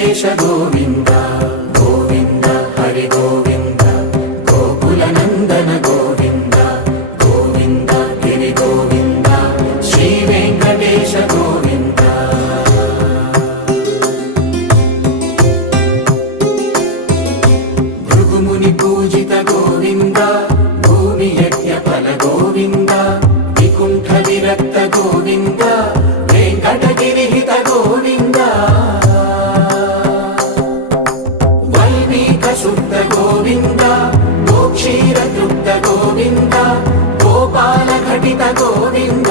ವೆಂಕಟೇಶ ಗೋವಿಂದ ಗೋವಿಂದ ಹರಿ ಗೋವಿಂದ ಗೋಕುಲ ನಂದನ ಗೋವಿಂದ ಗೋವಿಂದ ಗಿರಿ ಗೋವಿಂದ ಶ್ರೀ ವೆಂಕಟೇಶ ಗೋವಿಂದ ಭೃಗುಮುನಿ ಪೂಜಿತ ಗೋವಿಂದ ಭೂಮಿ ಯಜ್ಞ ಫಲ ಗೋವಿಂದ ವಿಕುಂಠ ವಿರಕ್ತ ಗೋವಿಂದ ವೆಂಕಟಗಿರಿ ಹಿತ ಗೋವಿಂದ ವಲ್ಮೀಕ ಶುದ್ಧ ಗೋವಿಂದ ಗೋಕ್ಷೀರ ತೃಪ್ತ ಗೋವಿಂದ ಗೋಪಾಲ ಘಟಿತ ಗೋವಿಂದ